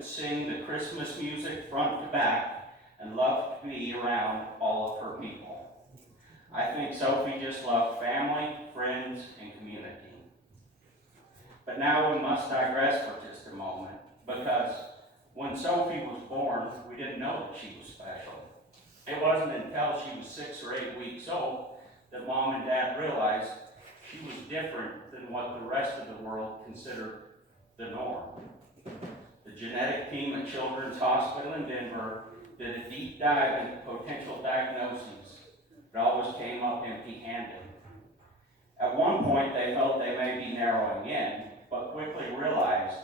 could sing the Christmas music front to back and loved to be around all of her people. I think Sophie just loved family, friends, and community. But now we must digress for just a moment, because when Sophie was born, we didn't know that she was special. It wasn't until she was 6 or 8 weeks old that Mom and Dad realized she was different than what the rest of the world considered the norm. The genetic team at Children's Hospital in Denver did a deep dive into potential diagnoses, but always came up empty-handed. At one point, they felt they may be narrowing in, but quickly realized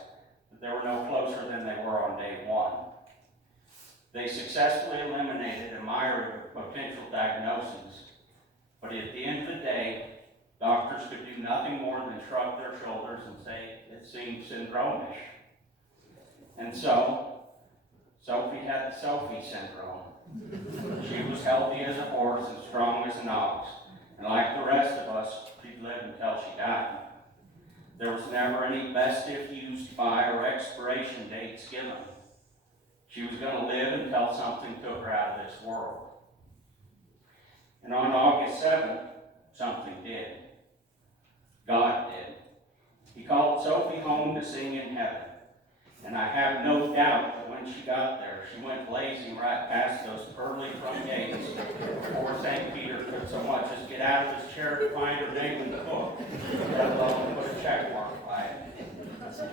that they were no closer than they were on day one. They successfully eliminated a myriad of potential diagnoses, but at the end of the day, doctors could do nothing more than shrug their shoulders and say it seemed syndromish. And so, Sophie had the Sophie syndrome. She was healthy as a horse and strong as an ox, and like the rest of us, she'd live until she died. There was never any best if used by or expiration dates given. She was going to live until something took her out of this world. And on August 7th, something did. God did. He called Sophie home to sing in heaven. And I have no doubt that when she got there, she went blazing right past those pearly front gates before St. Peter could so much as get out of his chair to find her name in the book, let alone put a check mark by it.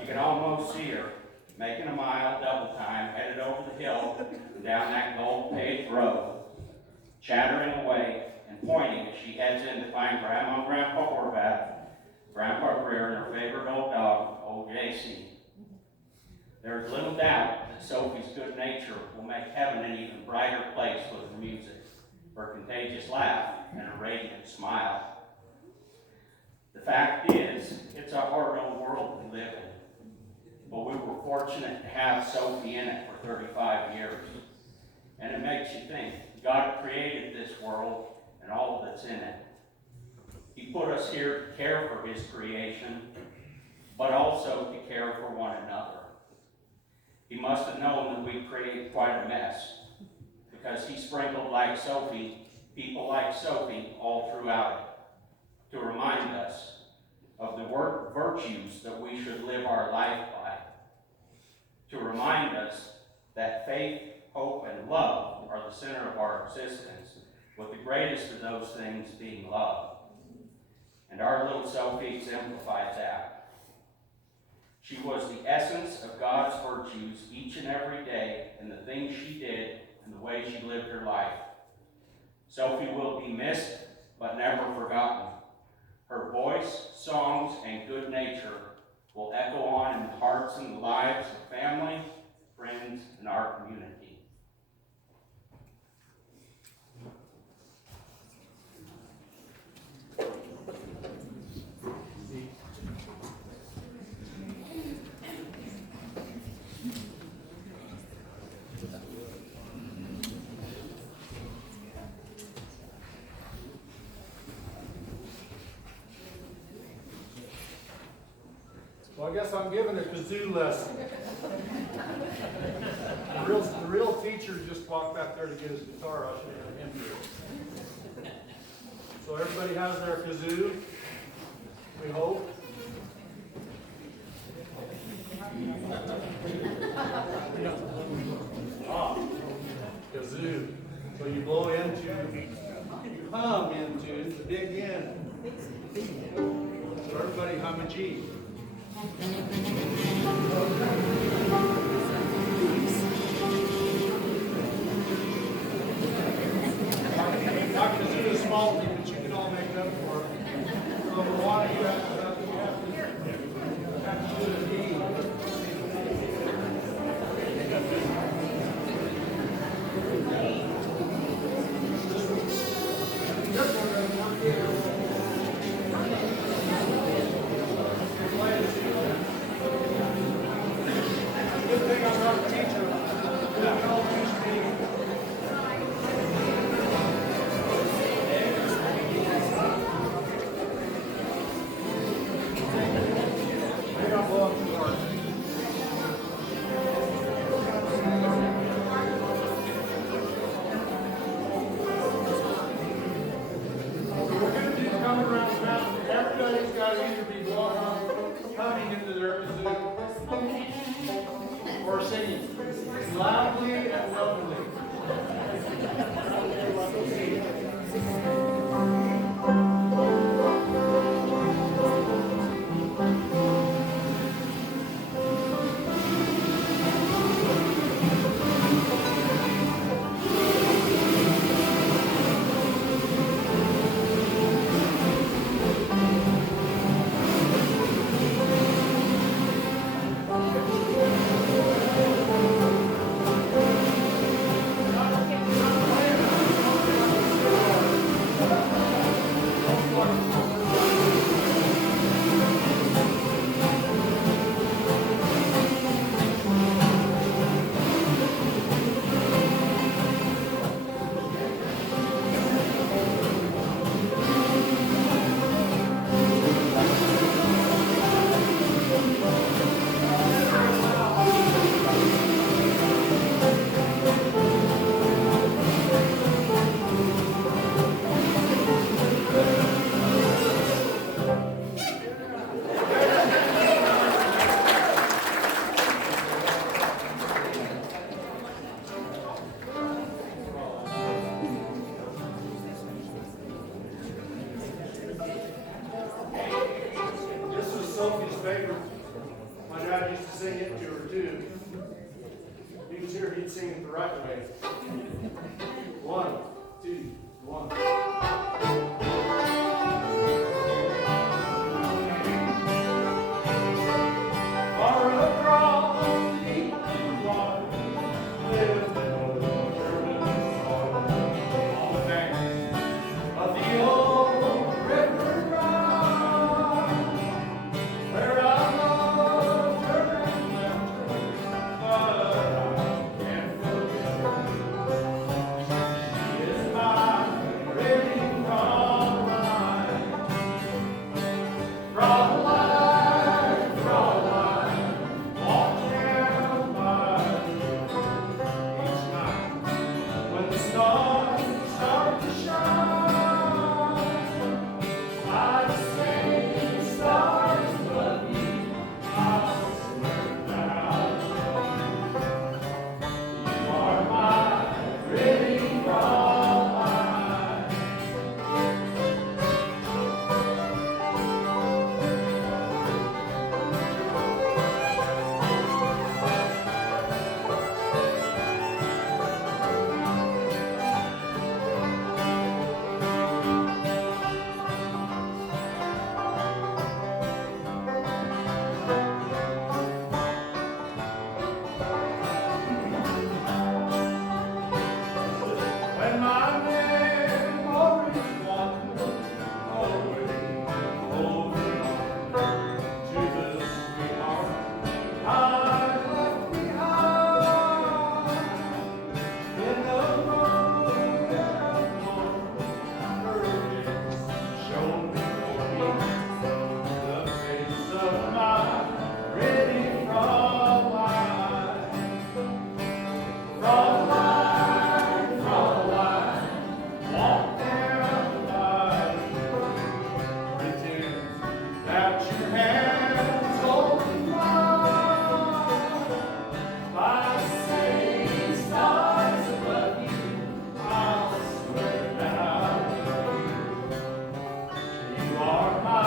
You could almost see her making a mile double time, headed over the hill and down that gold-paved road, chattering away and pointing as she heads in to find Grandma and Grandpa Horvath, Grandpa Greer, and her favorite old dog, old JC. There's little doubt that Sophie's good nature will make heaven an even brighter place with her music, her contagious laugh, and her radiant smile. The fact is, it's a hard old world we live in, but we were fortunate to have Sophie in it for 35 years. And it makes you think, God created this world and all that's in it. He put us here to care for his creation, but also to care for one another. He must have known that we'd create quite a mess, because he sprinkled like Sophie, people like Sophie, all throughout it, to remind us of the virtues that we should live our life by, to remind us that faith, hope, and love are the center of our existence, with the greatest of those things being love. And our little Sophie exemplifies that. She was the essence of God's virtues each and every day in the things she did and the way she lived her life. Sophie will be missed, but never forgotten. Her voice, songs, and good nature will echo on in the hearts and the lives of family, friends, and our community. Well, I guess I'm giving a kazoo lesson. The real teacher just walked back there to get his guitar. I should have him here. So everybody has their kazoo, we hope. Kazoo. So you blow into, you hum into the big end. So everybody hum a G. Not kazoo is small, but you can all make it up for it. So the water you have to do the D. for singing loudly and lovingly. This was Sophie's favorite. My dad used to sing it to her too. He was here, he'd sing it the right way. 1, 2, 1. Far across the deep blue water, lived an old German farmer on the banks of the old river Rhine, where I loved her and left her, but I can't forget her. She is my pretty Fraulein, Fraulein, Fraulein, walk down by each night when the stars start to shine. I'd say stars above you, I'll swear that you are my pretty Fraulein. When my memories wander away, holding on to the sweetheart I left behind, in the moment of morning, her lips shone before me, the face of my pretty Fraulein. Fraulein, Fraulein, walk down by me, pretend that your hands hold mine. I say stars above you, I'll swear that I will. You are my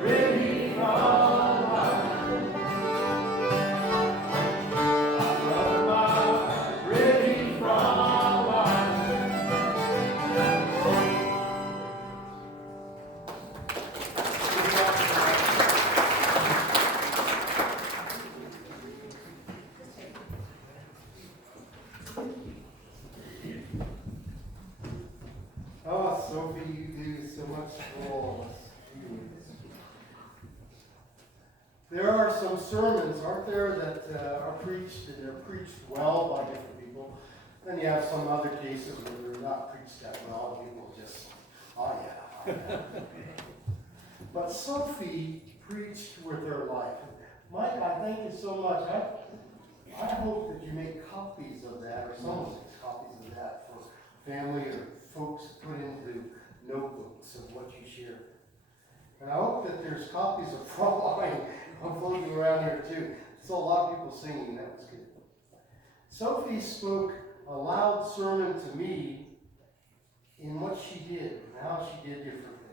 pretty Fraulein. I love my pretty Fraulein. Oh, Sophie, you do so much for all of us. There are some sermons, aren't there, that are preached, and they're preached well by different people. Then you have some other cases where they're not preached that well, and people just, oh yeah, oh yeah. But Sophie preached with her life. Mike, I thank you so much. I hope that you make copies of that, or someone makes copies of that for family or folks to put into notebooks of what you shared. And I hope that there's copies of Fraulein floating around here too. So a lot of people singing, that was good. Sophie spoke a loud sermon to me in what she did, and how she did different things.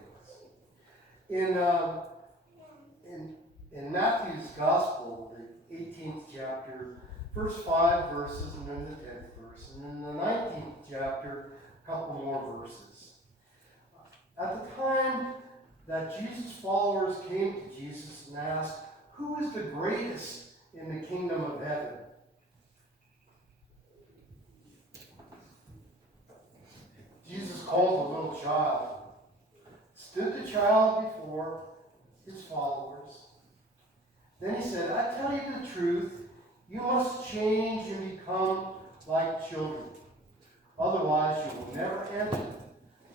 In Matthew's Gospel, the 18th chapter, first 5 verses, and then the 10th verse, and then the 19th chapter, a couple more verses. At the time that Jesus' followers came to Jesus and asked, "Who is the greatest in the kingdom of heaven?" Jesus called a little child, stood the child before his followers. Then he said, "I tell you the truth, you must change and become like children. Otherwise, you will never enter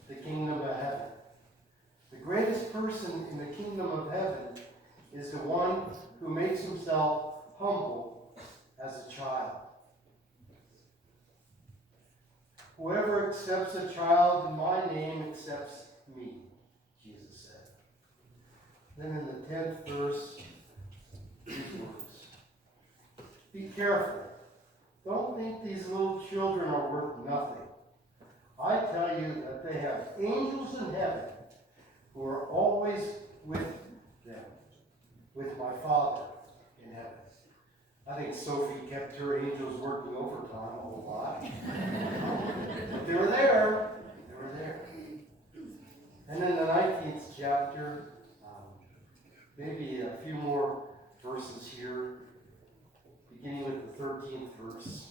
the kingdom of heaven. The greatest person in the kingdom of heaven is the one who makes himself humble as a child. Whoever accepts a child in my name accepts me," Jesus said. Then in the 10th verse, these words: "Be careful. Don't think these little children are worth nothing. I tell you that they have angels in heaven who are always with them, with my Father in heaven." I think Sophie kept her angels working overtime a whole lot. But they were there. They were there. And then the 19th chapter, maybe a few more verses here, beginning with the 13th verse.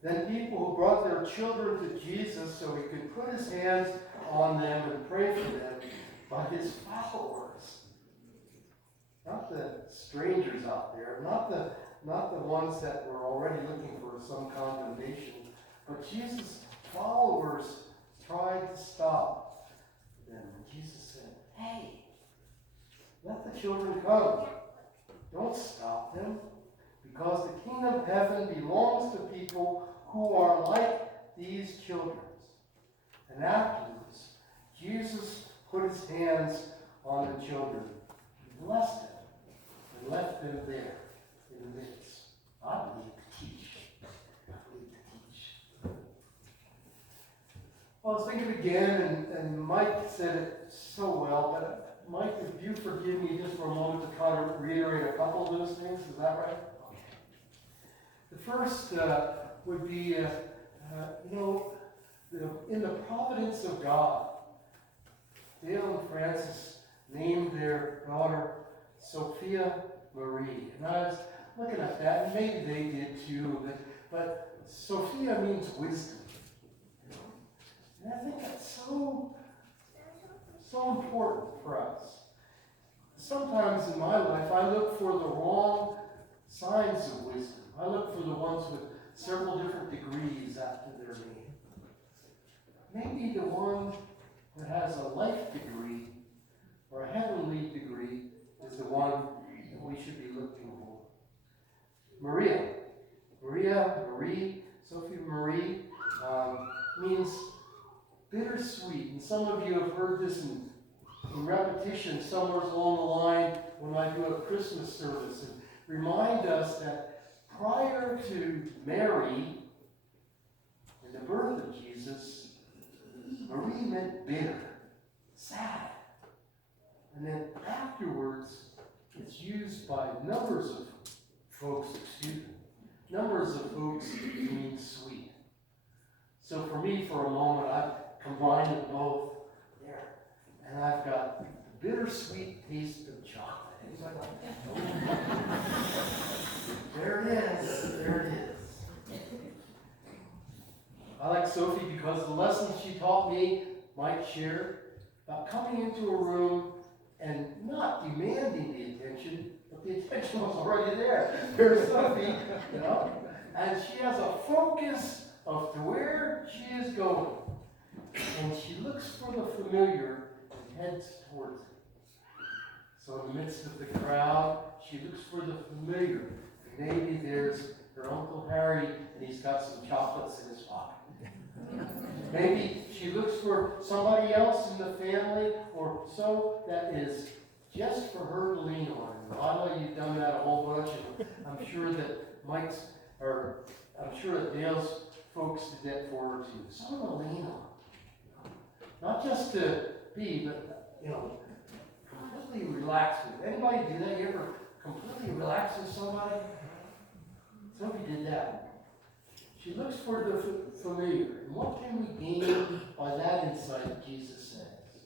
"Then people who brought their children to Jesus so he could put his hands on them and pray for them, but his followers," not the strangers out there, not the ones that were already looking for some condemnation, but Jesus' followers tried to stop them. And Jesus said, "Hey, let the children come. Don't stop them, because the kingdom of heaven belongs to people who are like these children." And afterwards, Jesus put his hands on the children, blessed them, and left them there in the midst. I believe to teach. I believe to teach. Well, I was thinking again, and Mike said it so well, but Mike, if you forgive me just for a moment to try to reiterate a couple of those things, is that right? Okay. The first would be, in the providence of God, Dale and Francis named their daughter Sophia Marie. And I was looking at that, and maybe they did too, but Sophia means wisdom. And I think that's so important for us. Sometimes in my life, I look for the wrong signs of wisdom. I look for the ones with several different degrees after their name. Maybe the one that has a life degree or a heavenly degree is the one that we should be looking for. Marie, Sophie Marie, means bittersweet. And some of you have heard this in repetition somewhere along the line when I do a Christmas service, and remind us that prior to Mary and the birth of Jesus, Marie meant bitter, sad. And then afterwards, it's used by numbers of folks who mean sweet. So for me, for a moment, I've combined them both there. And I've got the bittersweet taste of chocolate. Anybody like that? There it is. I like Sophie because the lessons she taught me, Mike shared, about coming into a room and not demanding the attention, but the attention was already there. There's Sophie, and she has a focus of to where she is going. And she looks for the familiar and heads towards it. So in the midst of the crowd, she looks for the familiar. Maybe there's her Uncle Harry, and he's got some chocolates in his pocket. Maybe she looks for somebody else in the family or so that is just for her to lean on. And Lila, you've done that a whole bunch, and I'm sure that I'm sure that Dale's folks did that for her too. Someone to lean on. Not just to be, but, completely relax with. Anybody do that? You ever completely relax with somebody? Sophie did that. She looks for the familiar. And what can we gain by that insight, Jesus says?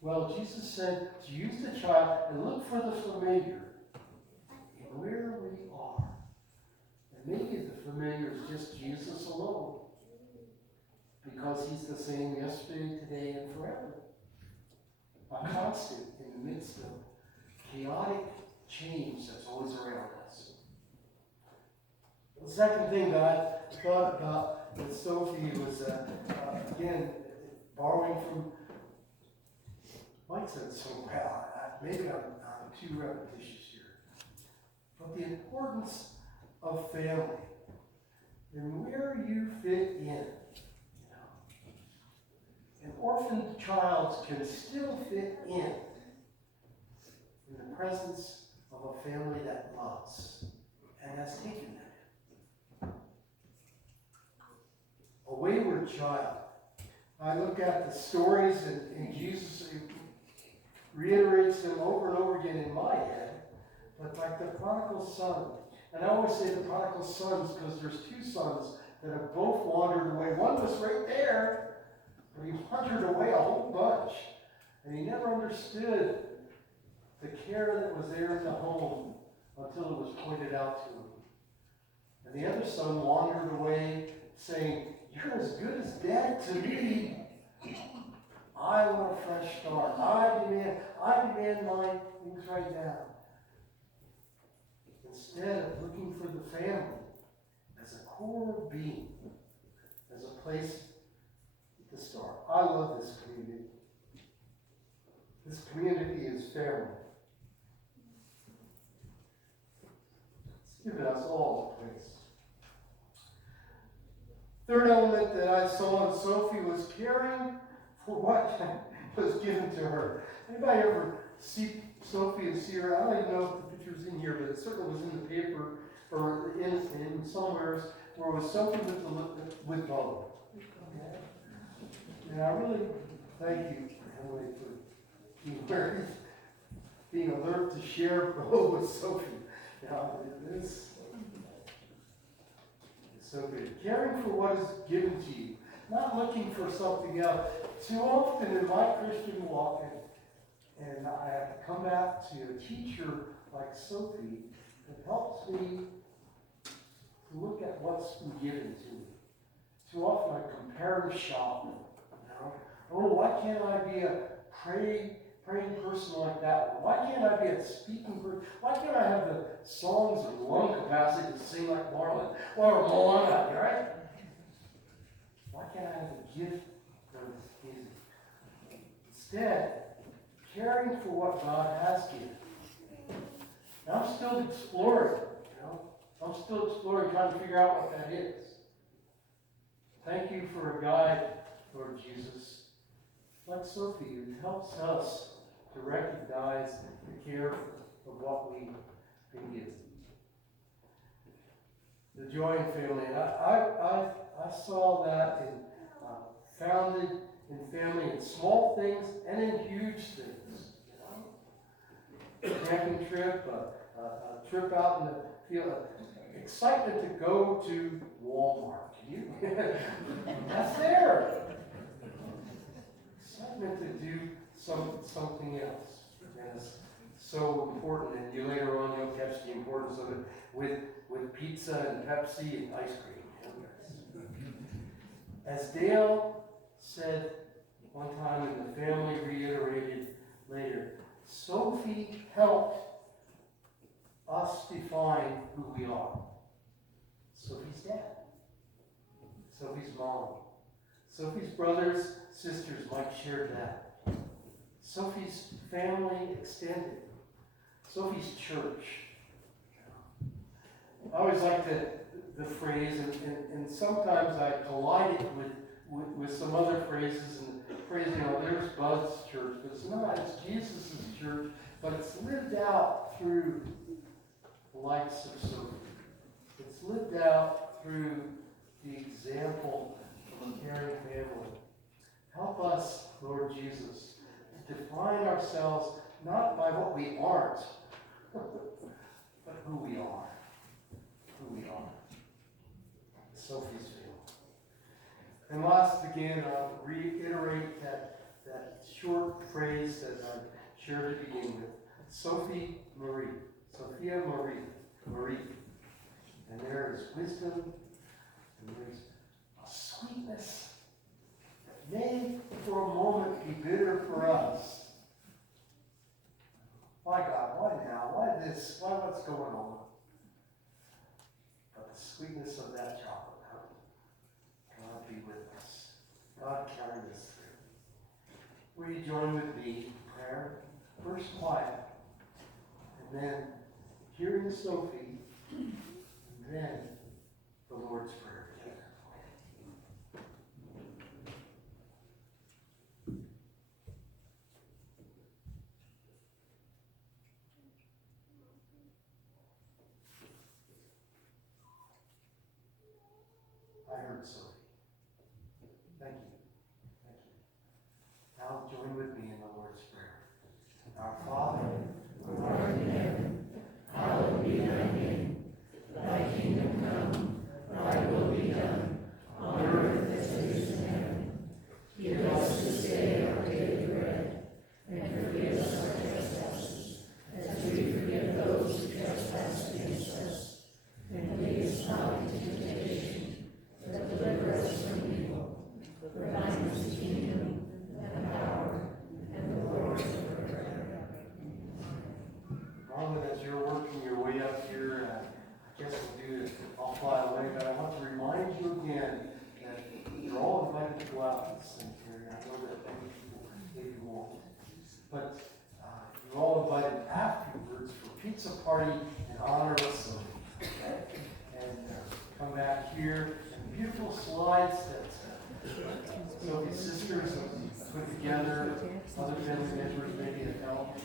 Well, Jesus said to use the child and look for the familiar in where we are. And maybe the familiar is just Jesus alone. Because he's the same yesterday, today, and forever. A constant in the midst of chaotic change that's always around us. The second thing that I thought about with Sophie was, again, borrowing from, Mike said so well, maybe I'm too repetitious here, but the importance of family and where you fit in. An orphaned child can still fit in the presence of a family that loves and has taken them in. A wayward child. I look at the stories and Jesus reiterates them over and over again in my head, but like the prodigal son. And I always say the prodigal sons because there's two sons that have both wandered away. One was right there. But he wandered away a whole bunch, and he never understood the care that was there in the home until it was pointed out to him. And the other son wandered away saying, "You're as good as Dad to me. I want a fresh start. I demand my things right now." Instead of looking for the family as a core being, as a place to start. I love this community. This community is family. It's given us all a place. Third element that I saw in Sophie was caring for what was given to her. Anybody ever see Sophie and see her? I don't even know if the picture's in here, but it certainly was in the paper or in somewhere where it was Sophie with Bo. Okay? And I really thank you, Emily, for being alert to share Bo with Sophie. It's so good. Caring for what is given to you, not looking for something else. Too often in my Christian walk, and I have to come back to a teacher like Sophie that helps me to look at what's been given to me. Too often I compare and shop. Oh, why can't I be a praying person like that? Why can't I be a speaking person? Why can't I have the songs and lung capacity to sing like Marlon or Moana, right? Why can't I have the gift for music? Instead, caring for what God has given. And I'm still exploring, I'm still exploring, trying to figure out what that is. Thank you for a guide, Lord Jesus, like Sophie, who helps us to recognize the care of what we've been given. The Join family, I saw that founded in family in small things and in huge things. A camping trip, a trip out in the field, excitement to go to Walmart. That's there. Excitement to do something else. And it's so important. And you later on you'll catch the importance of it with pizza and Pepsi and ice cream. As Dale said one time, and the family reiterated later, Sophie helped us define who we are. Sophie's dad. Sophie's mom. Sophie's brothers, sisters, Mike shared that. Sophie's family extended. Sophie's church. I always like the phrase, and sometimes I collide it with some other phrases, and phrase, there's Bud's church, but it's not, it's Jesus' church, but it's lived out through the likes of Sophia. It's lived out through the example of a caring family. Help us, Lord Jesus, to define ourselves not by what we aren't, but who we are. Who we are. Sophie's family. And last, again, I'll reiterate that short phrase that I shared to begin with. Sophia Marie. And there is wisdom, and there's a sweetness that may for a moment be bitter for us. Why God? Why now? Why this? Why what's going on? But the sweetness of that chocolate, huh? God be with us. God carry us through. Will you join with me in prayer? First quiet, and then hearing Sophie, and then the Lord's Prayer together. I heard Sophie. Thank you. Thank you. Now join with me in the Lord's Prayer. Our Father, who art in heaven, hallowed be thy name. Thy kingdom come, thy will be done, on earth as it is in heaven. Give us this day our daily bread, and forgive us our trespasses, as we forgive those who trespass against us. And lead us not into temptation, but deliver us from evil. For thine is the kingdom, and the power, and the glory forever. Marlon, as you're working your way up here, I guess we'll do it. I'll fly away, but I want to remind you again that you're all invited to go out to the cemetery. I know that many people maybe won't. But you're all invited afterwards for pizza party in honor of Sophie. Okay? And come back here. And beautiful slides that Sophie's sisters have put together. Other family members maybe have helped.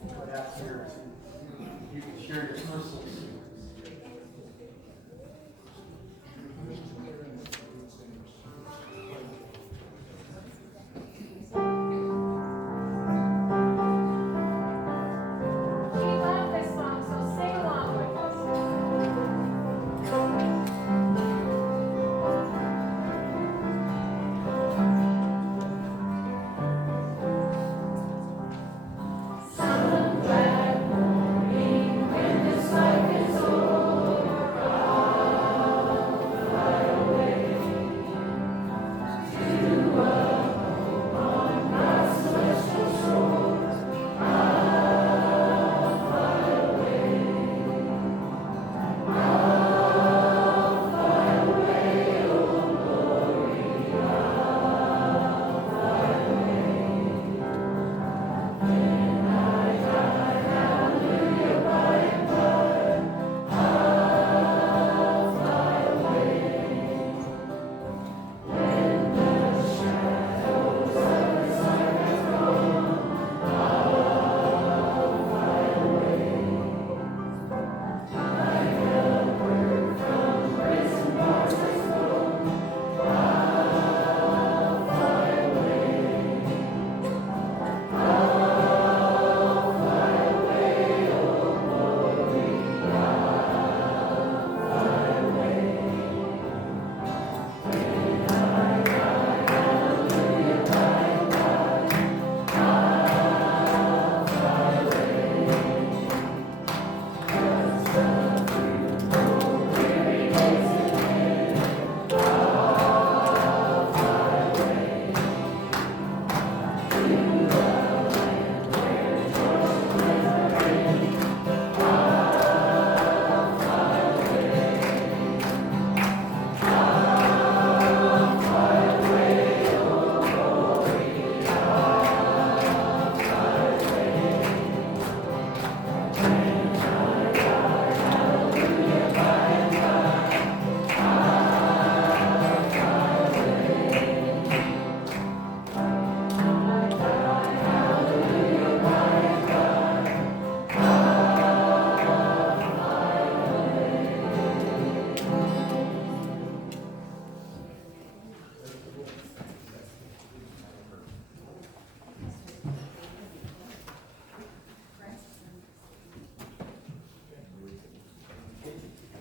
Come back here. You can share your personal secrets. We love this song, so sing along with us. Some glad morning when this life is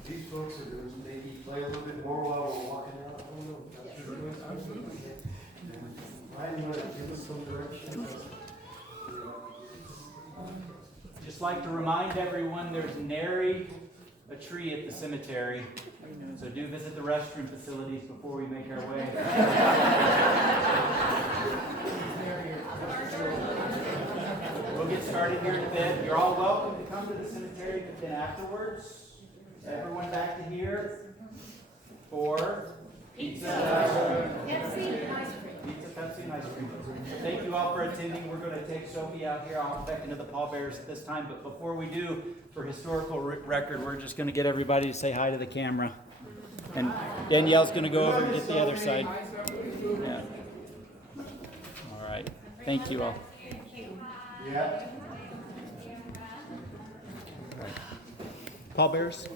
these folks are going to maybe play a little bit more while we're walking out. I don't know. That's your choice. Ryan, you want to give us some direction? Just like to remind everyone, there's nary a tree at the cemetery, so do visit the restroom facilities before we make our way. We'll get started here in a bit. You're all welcome to come to the cemetery, but then afterwards, everyone back to here for pizza, Pepsi, and ice cream. pizza, Pepsi, and ice cream. Thank you all for attending. We're going to take Sophia out here. I'll come back into the pallbearers at this time, but before we do, for historical record, we're just going to get everybody to say hi to the camera. And Danielle's going to go over and get the other side. Yeah. All right. Thank you all. Yeah. Pallbearers.